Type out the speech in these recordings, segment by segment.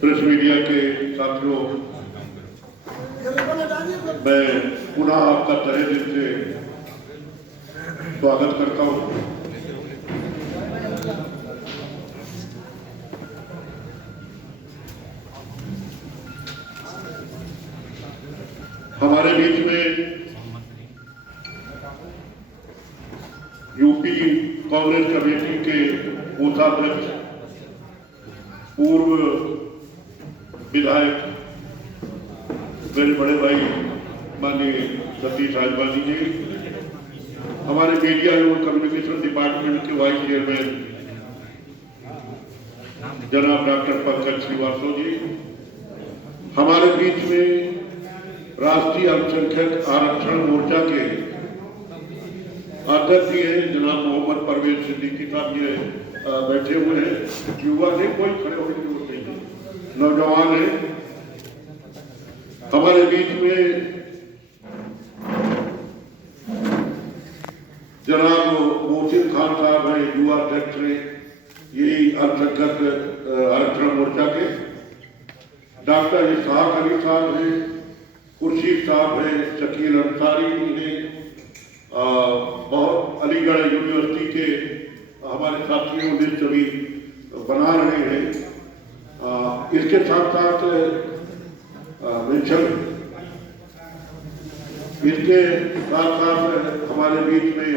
Press media के साथियों, मैं पुनः आपका तहे दिल से स्वागत करता हूं। हमारे बीच में यूपी कांग्रेस कमेटी के कोषाध्यक्ष पूर्व विधायक मेरे बड़े भाई माननीय सतीश राजवानी जी, हमारे मीडिया एवं कम्युनिकेशन डिपार्टमेंट के वाइस चेयरमैन जनाब डॉक्टर पंकज श्रीवास्तव जी, हमारे बीच में राष्ट्रीय अल्पसंख्यक आरक्षण मोर्चा के अध्यक्ष हैं जनाब मोहम्मद परवेज सिद्दीकी साहब जी बैठे हुए हैं। युवा नहीं, कोई खड़े होने की जरूरत नहीं है, नौजवान है। हमारे बीच में जनाब मोहसिन खान साहब हैं, युवा अध्यक्ष हैं यही अल्पसंख्यक आरक्षण मोर्चा के। डॉक्टर इसहाक अली साहब हैं, खुर्शीद साहब हैं, शकील अंसारी हैं, बहुत अलीगढ़ यूनिवर्सिटी के हमारे साथियों ने सभी बना रहे हैं। इसके साथ साथ इसके साथ साथ हमारे बीच में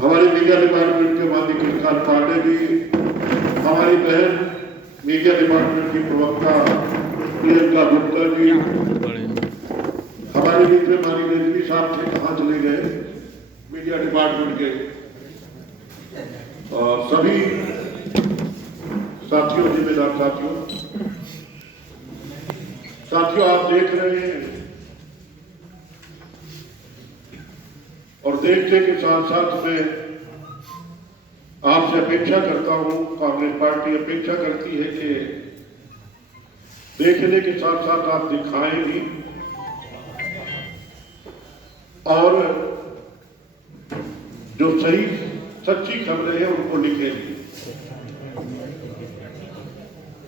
हमारे मीडिया डिपार्टमेंट के माननीय कृष्णकांत पांडे जी, हमारी बहन मीडिया डिपार्टमेंट की प्रवक्ता प्रियंका गुप्ता जी, हमारे बीच में माननीय रिजवी साहब थे, कहाँ चले गए मीडिया डिपार्टमेंट के सभी साथियों, जिम्मेदार साथियों, आप देख रहे हैं और देखने के साथ साथ मैं आपसे अपेक्षा करता हूं, कांग्रेस पार्टी अपेक्षा करती है कि देखने के साथ साथ आप दिखाएं भी और जो सही सच्ची खबरें हैं उनको लिखें भी।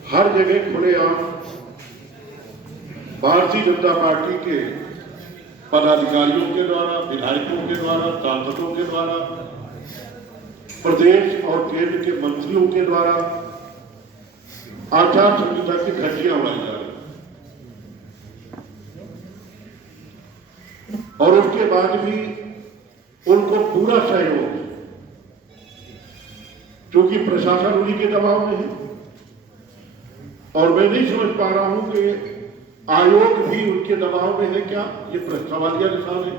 हर जगह खुलेआम भारतीय जनता पार्टी के पदाधिकारियों के द्वारा, विधायकों के द्वारा, सांसदों के द्वारा, प्रदेश और केंद्र के मंत्रियों के द्वारा आचार संहिता की धज्जियां उड़ाई जा रही और उसके बाद भी उनको पूरा सहयोग, क्योंकि प्रशासन उन्हीं के दबाव में है और मैं नहीं समझ पा रहा हूं कि आयोग भी उनके दबाव में है क्या, ये सवालिया निशान है।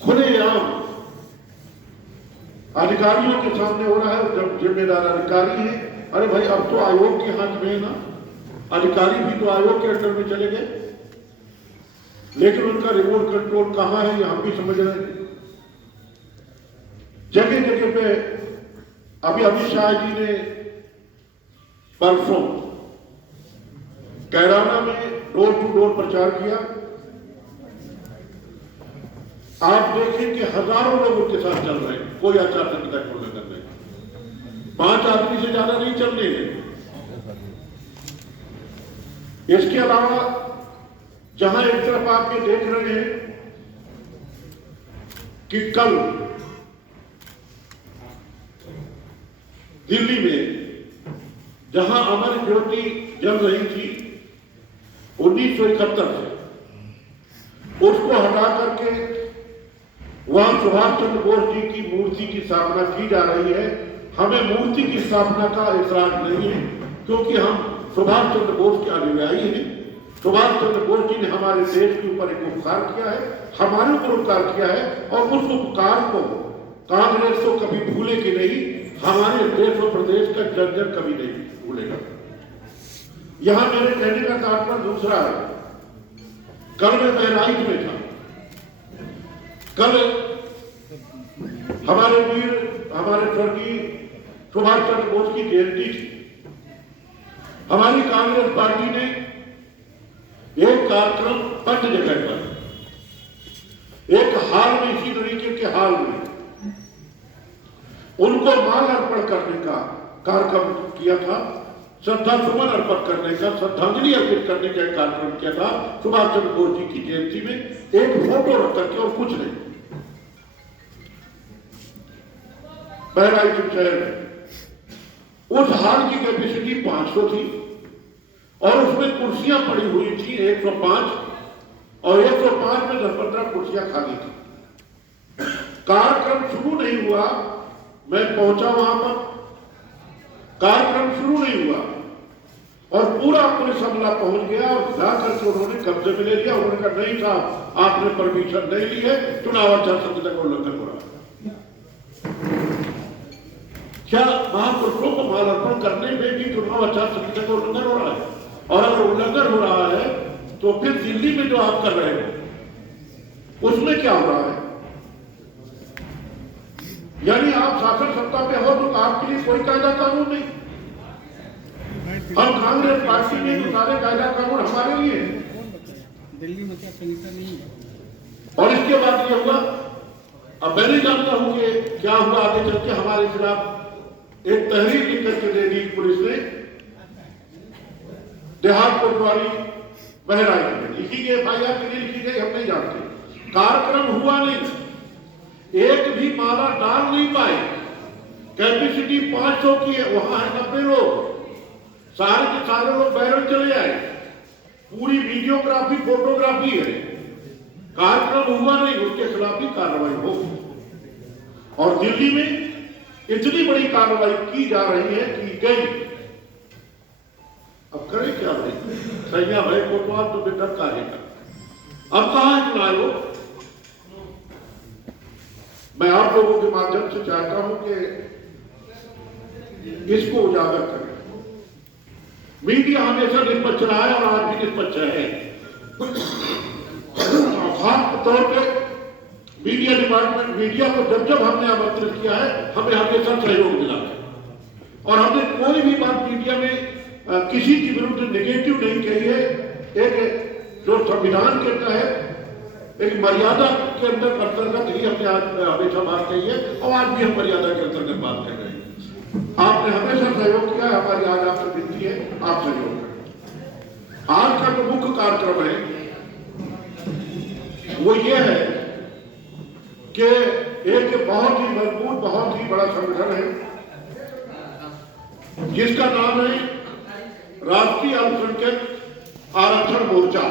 खुलेआम अधिकारियों के सामने हो रहा है, जब जिम्मेदार अधिकारी है, अरे भाई अब तो आयोग के हाथ में है ना, अधिकारी भी तो आयोग के अंडर में चले गए, लेकिन उनका रिमोट कंट्रोल कहां है, यहां भी समझ रहे हैं। जगह जगह पे अभी अमित शाह जी ने परसों कैराना में डोर टू डोर प्रचार किया। आप देखें कि हजारों लोग उनके साथ चल रहे हैं, कोई आचार संहिता को उल्लंघन नहीं, 5 आदमी से ज्यादा नहीं चलने हैं। इसके अलावा जहां एक तरफ आप ये देख रहे हैं कि कल दिल्ली में जहां अमर ज्योति जल रही थी 1971 से, उसको हटा करके वहां सुभाष चंद्र बोस जी की मूर्ति की स्थापना की जा रही है। हमें मूर्ति की स्थापना का एतराज नहीं है, क्योंकि हम सुभाष चंद्र बोस के अनुयायी हैं। सुभाष चंद्र बोस जी ने हमारे देश के ऊपर एक उपकार किया है, हमारे ऊपर उपकार किया है, और उस उपकार को कांग्रेस तो कभी भूलेगी नहीं, हमारे देश और प्रदेश का जर्जर कभी नहीं भूलेगा। यहां मेरे कहने का तात्पर्य दूसरा है। कल मैं बहराइच में था, कल हमारे वीर, हमारे स्वर्गीय सुभाष चंद्र बोस की जयंती थी। हमारी कांग्रेस पार्टी ने एक कार्यक्रम 5 जगह पर, एक हाल में, इसी तरीके के हाल में उनको माल अर्पण करने का कार्यक्रम किया था, श्रद्धा सुमन अर्पण करने का, श्रद्धांजलि अर्पित करने का एक कार्यक्रम किया था सुभाष चंद्र बोस जी की जयंती में, एक फोटो रख करके और कुछ नहीं। बहराइच शहर में उस हॉल की कैपेसिटी 500 थी और उसमें कुर्सियां पड़ी हुई थी 105 और 105 में 10-15 कुर्सियां खाली थी। कार्यक्रम शुरू नहीं हुआ, मैं पहुंचा वहां पर, कार्यक्रम शुरू नहीं हुआ और पूरा पुलिस अमला पहुंच गया और जाकर के उन्होंने कब्जे में ले लिया। उन्होंने कहा नहीं साहब, आपने परमिशन नहीं ली है, चुनाव आचार संहिता का उल्लंघन हो रहा है। क्या महापुरुषों को माल अर्पण करने में भी चुनाव आचार संहिता का उल्लंघन हो रहा है? और अगर उल्लंघन हो रहा है तो फिर दिल्ली में जो आप कर रहे हो उसमें क्या हो रहा है? यानी आप शासन सत्ता पे हो तो आपके लिए कोई कायदा कानून नहीं। हम कांग्रेस पार्टी में तो सारे कायदा कानून हमारे लिए दिल्ली में क्या संहिता नहीं है। और इसके बाद ये हुआ, अब मैं नहीं जानता हूं कि क्या हुआ आगे चल के। हमारे खिलाफ एक तहरीर लिख करके दे दी पुलिस ने, देहात कोतवाली बहराइच में लिखी गई, FIR के लिए लिखी गई, हम नहीं जानते। कार्यक्रम हुआ नहीं, एक भी माला डाल नहीं पाए। कैपेसिटी 500 की है, वहां है 90 लोग, सारे के सारे लोग बहराइच चले आए। पूरी वीडियोग्राफी फोटोग्राफी है, कार्यक्रम हुआ नहीं, उसके खिलाफ भी कार्रवाई हो। और दिल्ली में इतनी बड़ी कार्रवाई की जा रही है, की गई। अब करें क्या भाई? सैया भाई कोतवाल तो बेटर कार्यक्रम, अब कहां है चुनाव लोग? मैं आप लोगों के माध्यम से चाहता हूं कि इसको उजागर करें। मीडिया हमेशा निष्पक्ष रहा है और आज भी निष्पक्ष है। खास तौर पे मीडिया डिपार्टमेंट, मीडिया को जब जब हमने आमंत्रित किया है, हमें हमेशा सहयोग मिला है और हमने कोई भी बात मीडिया में किसी के विरुद्ध नेगेटिव नहीं कही है। एक जो संविधान के तहत एक मर्यादा के अंदर अंतर्गत ही हमने आज हमेशा बात कही है और आज भी हम मर्यादा के अंतर्गत बात कर रहे हैं। आपने हमेशा सहयोग किया है, हमारी आज आपसे विनती है, आप सहयोग करें। आज का जो मुख्य कार्यक्रम है वो ये है कि एक बहुत ही मजबूत, बहुत ही बड़ा संगठन है जिसका नाम है राष्ट्रीय अल्पसंख्यक आरक्षण मोर्चा।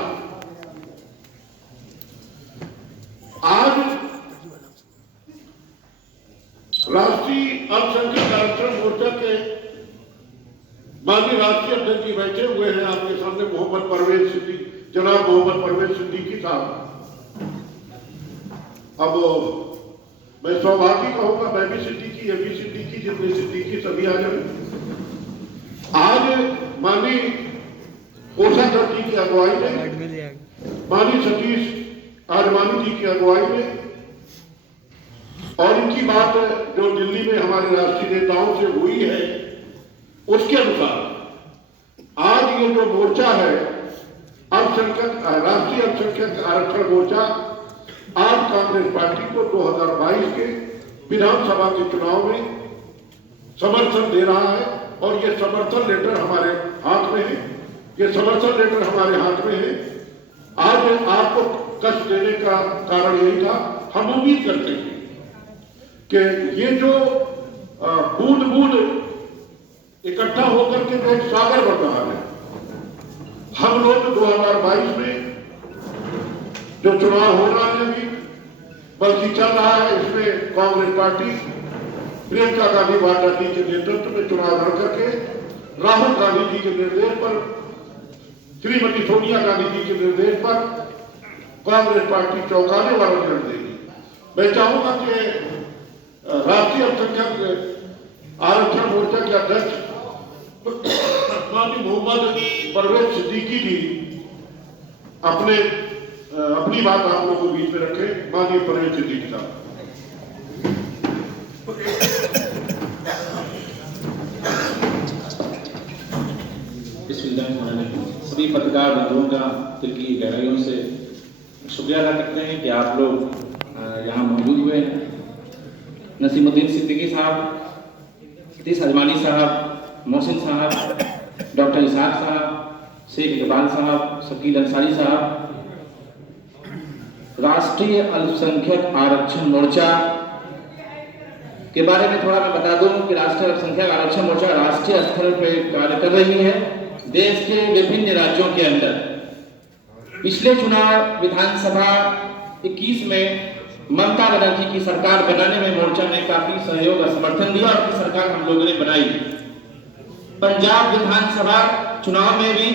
आज राष्ट्रीय अल्पसंख्यक आरक्षण मोर्चा के माननीय राष्ट्रीय अध्यक्ष जी बैठे हुए हैं आपके सामने, मोहम्मद परवेज सिद्दीकी, जनाब मोहम्मद परवेज सिद्दीकी साहब। अब मैं सौभाग्य कहूंगा, मैं भी सिद्दीकी, ये भी सिद्दीकी, जितने सिद्दीकी सभी आ जाए। आज माननीय कोषाध्यक्ष जी की अगुवाई में, माननीय सतीश आडवाणी जी की अगुवाई में और इनकी बात जो दिल्ली में हमारे राष्ट्रीय नेताओं से हुई है उसके अनुसार आज ये जो मोर्चा है अल्पसंख्यक, राष्ट्रीय अल्पसंख्यक आरक्षण मोर्चा, आज कांग्रेस पार्टी को 2022 के विधानसभा के चुनाव में समर्थन दे रहा है और ये समर्थन लेटर हमारे हाथ में है। ये समर्थन लेटर हमारे हाथ में है। आज आपको कष्ट देने का कारण यही था। हम उम्मीद करते हैं कि ये जो बूंद बूंद इकट्ठा होकर के जो एक सागर बन रहा है, हम लोग 2022 में जो चुनाव हो रहा है अभी बल्कि चल रहा है, इसमें कांग्रेस पार्टी प्रियंका गांधी वाड्रा जी के नेतृत्व में चुनाव लड़ करके राहुल गांधी जी के निर्देश पर, श्रीमती सोनिया गांधी जी के निर्देश पर कांग्रेस पार्टी चौंकाने वाला निर्णय देगी। मैं चाहूंगा कि राष्ट्रीय अल्पसंख्यक आरक्षण मोर्चा के अध्यक्ष माननीय मोहम्मद परवेज सिद्दीकी जी अपनी बात आप लोगों के बीच में रखें। माननीय परवेज सिद्दीकी साहब। सभी पत्रकार बंधुओं का दिल की गहराइयों से शुक्रिया अदा करते हैं कि आप लोग यहाँ मौजूद हुए हैं। नसीमुद्दीन सिद्दीकी साहब तीस अजमानी साहब, मोहसिन साहब, डॉक्टर इसाक साहब, शेख इकबाल साहब, शकील अंसारी साहब, राष्ट्रीय अल्पसंख्यक आरक्षण मोर्चा के बारे में थोड़ा मैं बता दूं कि राष्ट्रीय अल्पसंख्यक आरक्षण मोर्चा राष्ट्रीय स्तर पर कार्य कर रही है देश के विभिन्न राज्यों के अंदर। पिछले चुनाव विधानसभा 21 में ममता बनर्जी की सरकार बनाने में मोर्चा ने काफी सहयोग और समर्थन दिया और की सरकार हम लोगों ने बनाई। पंजाब विधानसभा चुनाव में भी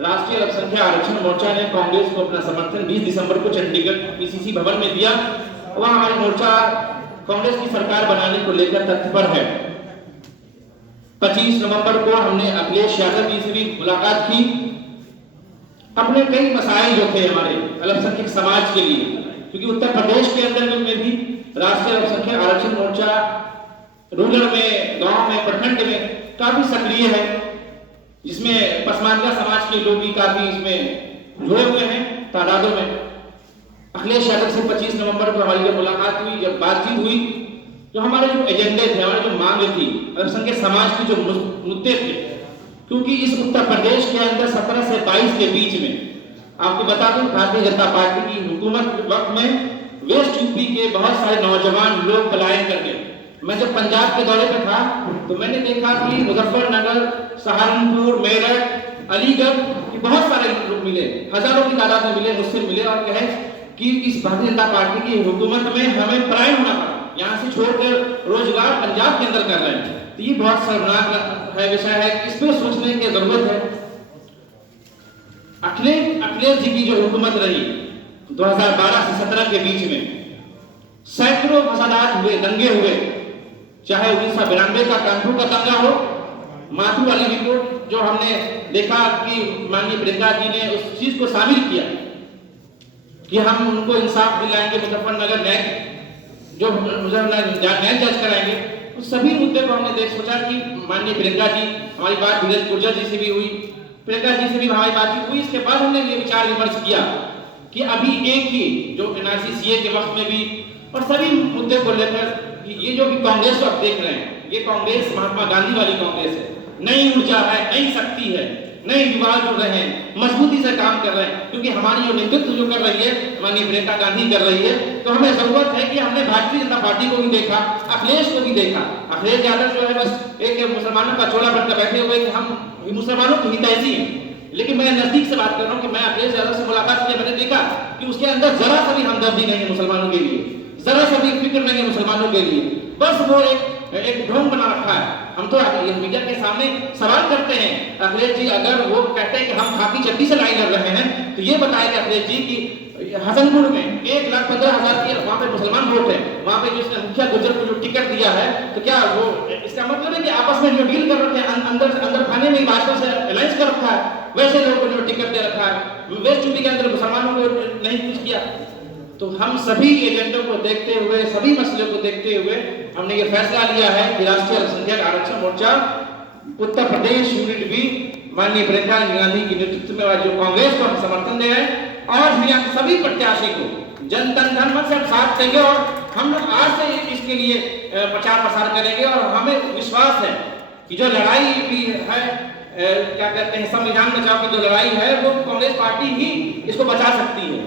राष्ट्रीय अल्पसंख्यक आरक्षण मोर्चा ने कांग्रेस को अपना समर्थन 20 दिसंबर को चंडीगढ़ पीसीसी भवन में दिया। वहां हमारी मोर्चा कांग्रेस की सरकार बनाने को लेकर तत्पर है। 25 नवंबर को हमने अखिलेश यादव जी से भी मुलाकात की। अपने कई मसाइल जो थे हमारे अल्पसंख्यक समाज के लिए, क्योंकि उत्तर प्रदेश के अंदर में भी राष्ट्रीय अल्पसंख्यक आरक्षण मोर्चा रूरल में, गांव में, प्रखंड में काफी सक्रिय है, जिसमें पसमानदा समाज के लोग भी काफी इसमें जुड़े हुए हैं तादादों में। अखिलेश यादव से 25 नवंबर को हमारी जब मुलाकात हुई, जब बातचीत हुई, जो हमारे जो एजेंडे थे, हमारी जो मांगे थी, अल्पसंख्यक समाज की जो मुद्दे थे, क्योंकि इस उत्तर प्रदेश के अंदर 17 से 22 के बीच में आपको बता दूं भारतीय जनता पार्टी की हुकूमत वक्त में वेस्ट यूपी के बहुत सारे नौजवान लोग पलायन कर गए। मैं जब पंजाब के दौरे पे था तो मैंने देखा कि मुजफ्फरनगर, सहारनपुर, मेरठ, अलीगढ़ के बहुत सारे लोग मिले, हजारों की तादाद में मिले, मुझसे मिले और कहे कि इस भारतीय जनता पार्टी की हुकूमत में हमें पलायन होना पड़ा, यहाँ से छोड़कर रोजगार पंजाब के अंदर कर रहे हैं। तो ये बहुत शर्मनाक है विषय है, इस पर सोचने की जरूरत है। अखिलेश जी की जो हुकूमत रही 2012 से 17 के बीच में सैकड़ों फसादात हुए, दंगे हुए, चाहे 1992 का कानपुर का दंगा हो, माथुर वाली रिपोर्ट जो हमने देखा कि माननीय प्रियंका जी ने उस चीज को शामिल किया कि हम उनको इंसाफ दिलाएंगे, मुजफ्फरनगर न्याय जज कराएंगे। उस सभी मुद्दे को हमने देख सोचा कि माननीय प्रियंका जी, हमारी बात धीरज गुर्जर जी से भी हुई, प्रियंका जी से भी हमारी बातचीत हुई। इसके बाद हमने ये विचार विमर्श किया कि अभी एक ही जो एनआरसी सीए के वक्त में भी और सभी मुद्दे को लेकर ये जो भी कांग्रेस को आप देख रहे हैं, ये कांग्रेस महात्मा गांधी वाली कांग्रेस है, नई ऊर्जा है, नई शक्ति है, नए युवा जुड़ रहे हैं, मजबूती से काम कर रहे हैं, क्योंकि हमारी जो नेतृत्व जो कर रही है माननीय प्रियंका गांधी कर रही है। तो हमें जरूरत है कि हमने भारतीय जनता पार्टी को भी देखा, अखिलेश को भी देखा। अखिलेश यादव जो है बस एक मुसलमानों का चोला बनकर बैठे हुए कि हम मुसलमानों की हितैषी हैं, लेकिन मैं नजदीक से बात कर रहा हूँ कि मैं अखिलेश यादव से मुलाकात की, मैंने देखा कि उसके अंदर जरा सा भी हमदर्दी नहीं है मुसलमानों के लिए, जरा सा भी फिक्र नहीं है मुसलमानों के लिए, बस वो एक ढोंग बना रखा है। हम तो मीडिया के सामने सवाल करते हैं, अखिलेश जी अगर वो कहते हैं कि हम खाकी चड्डी से लड़ाई लड़ रहे हैं, तो ये बताएं कि अखिलेश जी की हसनपुर में 1,15,000 की वहां पे मुसलमान वोट है, वहां पे जिसने मुखिया गुजर को जो टिकट दिया है, तो क्या वो इसका मतलब है कि आपस में जो डील कर रखे हैं, अंदर खाने में भाजपा से अलायंस कर रखा है, वैसे लोगों को जो टिकट दे रखा है, वेस्ट यूपी के अंदर मुसलमानों को नहीं कुछ किया। तो हम सभी एजेंडों को देखते हुए, सभी मसलों को देखते हुए हमने ये फैसला लिया है कि राष्ट्रीय अल्पसंख्यक आरक्षण मोर्चा उत्तर प्रदेश यूनिट भी माननीय प्रियंका गांधी की नेतृत्व में जो कांग्रेस को हम समर्थन दे रहे हैं और फिर सभी प्रत्याशी को जन तन धन मन से साथ देंगे और हम लोग आज से इसके लिए प्रचार प्रसार करेंगे। और हमें विश्वास है कि जो लड़ाई भी है, क्या कहते हैं, संविधान बचाओ की जो लड़ाई है, वो कांग्रेस पार्टी ही इसको बचा सकती है।